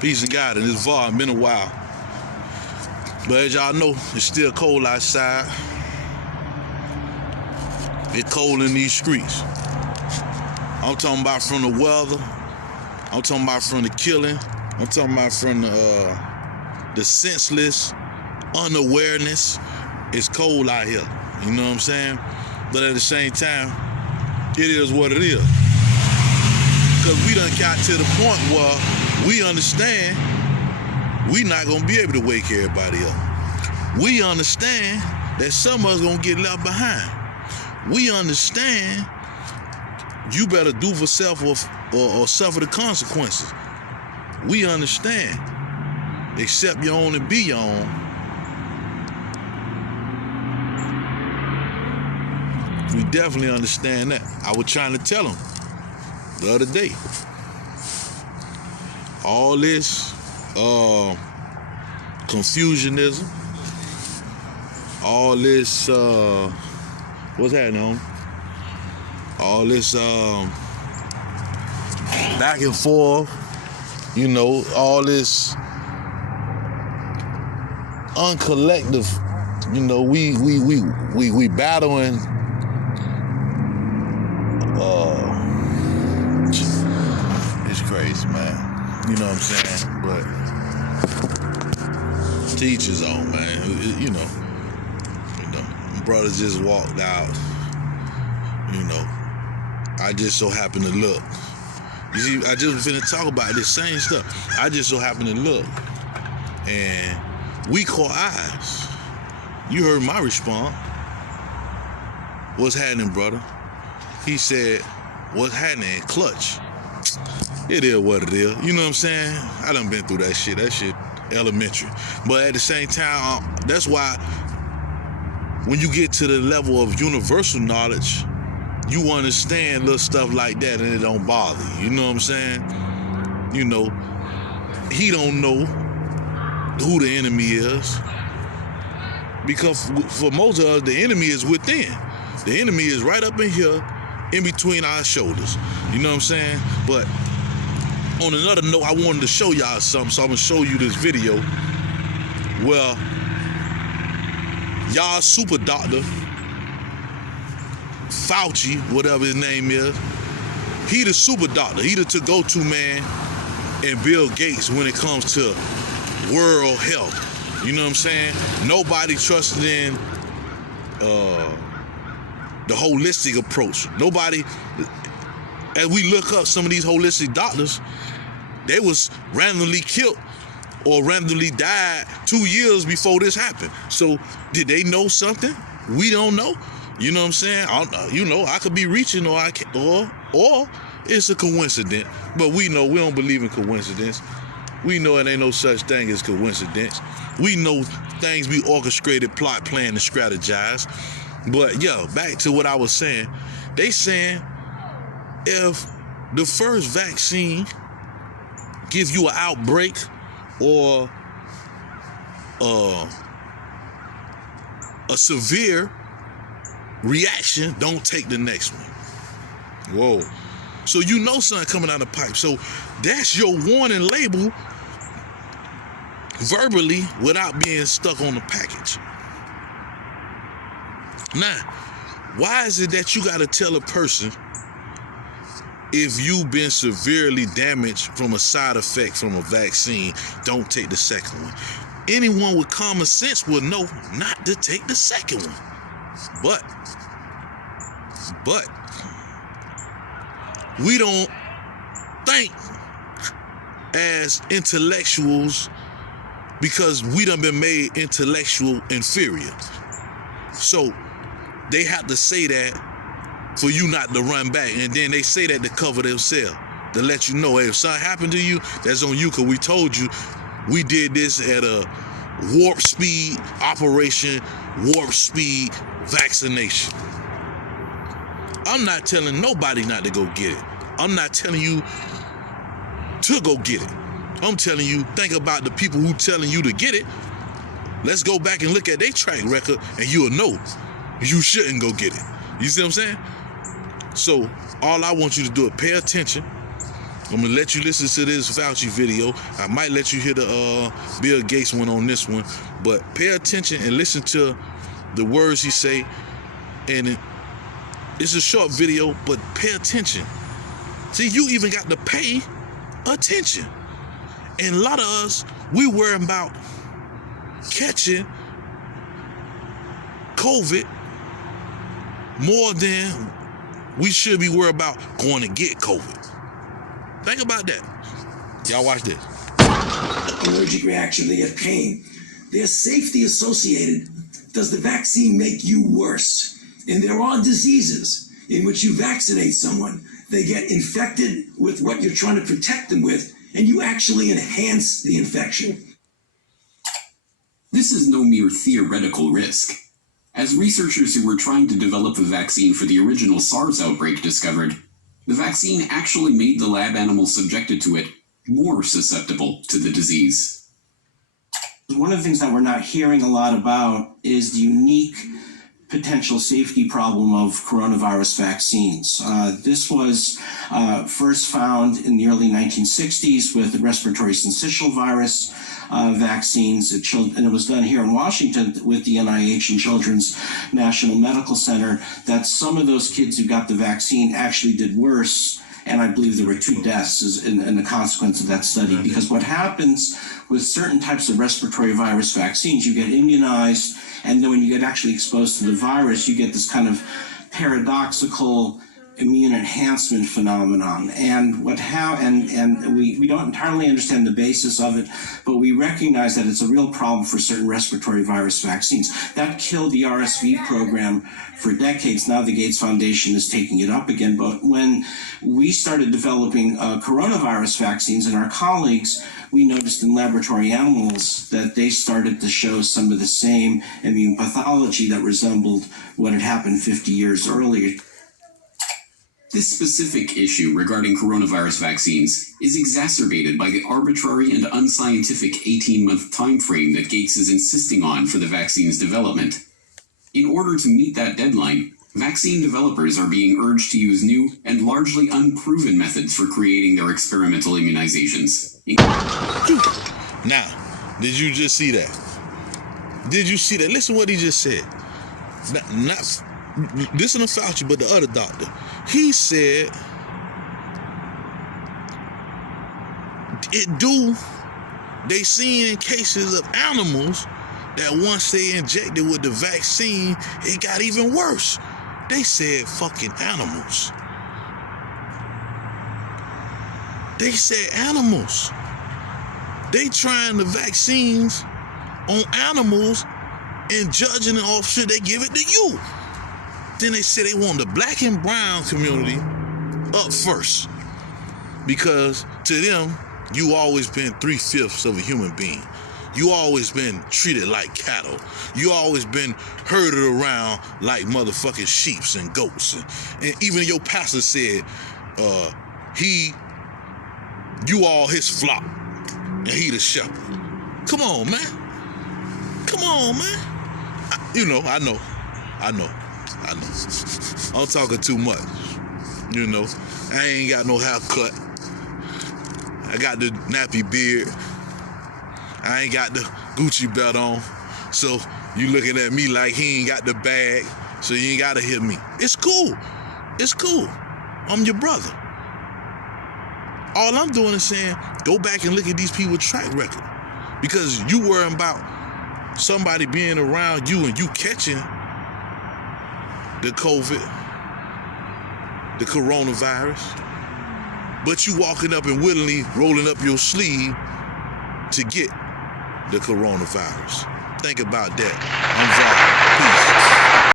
Peace of God, and it's Vah. Been a while. But as y'all know, it's still cold outside. It's cold in these streets. I'm talking about from the weather. I'm talking about from the killing. I'm talking about from the senseless unawareness. It's cold out here. You know what I'm saying? But at the same time, it is what it is. Because we done got to the point where we understand we not gonna be able to wake everybody up. We understand that some of us gonna get left behind. We understand you better do for self or suffer the consequences. We understand. Accept your own and be your own. We definitely understand that. I was trying to tell them the other day. All this confusionism, all this what's happening, homie? All this back and forth, you know, all this uncollective, you know, we battling it's crazy, man. You know what I'm saying? But teachers on, man. You know, brothers just walked out. You know, I just so happened to look. You see, I just was finna talk about this same stuff. I just so happened to look, and we caught eyes. You heard my response. What's happening, brother? He said, what's happening? Clutch. It is what it is. You know what I'm saying? I done been through that shit. That shit elementary. But at the same time, that's why when you get to the level of universal knowledge, you understand little stuff like that and it don't bother you. You know what I'm saying? You know, he don't know who the enemy is. Because for most of us, the enemy is within. The enemy is right up in here, in between our shoulders. You know what I'm saying? But on another note, I wanted to show y'all something, so I'm gonna show you this video where y'all super doctor, Fauci, whatever his name is, he the super doctor. He the to-go-to man and Bill Gates when it comes to world health. You know what I'm saying? Nobody trusted in the holistic approach. Nobody, as we look up some of these holistic doctors, they was randomly killed or randomly died 2 years before this happened. So did they know something we don't know? You know what I'm saying? You know, I could be reaching or it's a coincidence. But we know we don't believe in coincidence. We know it ain't no such thing as coincidence. We know things be orchestrated, plot, plan, and strategize. But yeah, back to what I was saying. They saying if the first vaccine gives you an outbreak or a severe reaction, don't take the next one. Whoa. So you know something coming out of the pipe. So that's your warning label verbally without being stuck on the package. Now, why is it that you got to tell a person if you've been severely damaged from a side effect from a vaccine, don't take the second one? Anyone with common sense would know not to take the second one. But we don't think as intellectuals because we done been made intellectual inferior. So they have to say that for you not to run back. And then they say that to cover themselves, to let you know, hey, if something happened to you, that's on you, because we told you we did this at a warp speed operation, warp speed vaccination. I'm not telling nobody not to go get it. I'm not telling you to go get it. I'm telling you, think about the people who telling you to get it. Let's go back and look at their track record and you'll know you shouldn't go get it. You see what I'm saying? So all I want you to do is pay attention I'm gonna let you listen to this Fauci video. I might let you hear the Bill Gates one on this one, but pay attention and listen to the words he say. And it's a short video, but pay attention. See, you even got to pay attention. And a lot of us, we worry about catching COVID more than we should be worried about going to get COVID. Think about that. Y'all watch this. Allergic reaction, they get pain. There's safety associated. Does the vaccine make you worse? And there are diseases in which you vaccinate someone, they get infected with what you're trying to protect them with, and you actually enhance the infection. This is no mere theoretical risk. As researchers who were trying to develop a vaccine for the original SARS outbreak discovered, the vaccine actually made the lab animals subjected to it more susceptible to the disease. One of the things that we're not hearing a lot about is the unique potential safety problem of coronavirus vaccines. This was first found in the early 1960s with the respiratory syncytial virus vaccines, and it was done here in Washington with the NIH and Children's National Medical Center, that some of those kids who got the vaccine actually did worse. And I believe there were 2 deaths in the consequence of that study. Because what happens with certain types of respiratory virus vaccines, you get immunized, and then when you get actually exposed to the virus, you get this kind of paradoxical immune enhancement phenomenon. And we don't entirely understand the basis of it, but we recognize that it's a real problem for certain respiratory virus vaccines. That killed the RSV program for decades. Now the Gates Foundation is taking it up again. But when we started developing coronavirus vaccines, and our colleagues, we noticed in laboratory animals that they started to show some of the same immune pathology that resembled what had happened 50 years earlier. This specific issue regarding coronavirus vaccines is exacerbated by the arbitrary and unscientific 18-month time frame that Gates is insisting on for the vaccine's development. In order to meet that deadline, vaccine developers are being urged to use new and largely unproven methods for creating their experimental immunizations. Now, did you just see that? Did you see that? Listen to what he just said. Not listen to Fauci, but the other doctor. He said they seen in cases of animals that once they injected with the vaccine, it got even worse. They said fucking animals. They said animals. They trying the vaccines on animals and judging it off should they give it to you. Then they said they want the black and brown community up first. Because to them, you always been 3/5 of a human being. You always been treated like cattle. You always been herded around like motherfucking sheeps and goats. And even your pastor said, you all his flock, and he the shepherd. Come on, man. Come on, man. I know. I'm talking too much. I ain't got no haircut. I got the nappy beard. I ain't got the Gucci belt on. So you looking at me like he ain't got the bag, so you ain't gotta hit me. It's cool. It's cool. I'm your brother. All I'm doing is saying, go back and look at these people's track record. Because you worrying about somebody being around you and you catching the COVID, the coronavirus, but you walking up and willingly rolling up your sleeve to get the coronavirus. Think about that. I'm Fatha.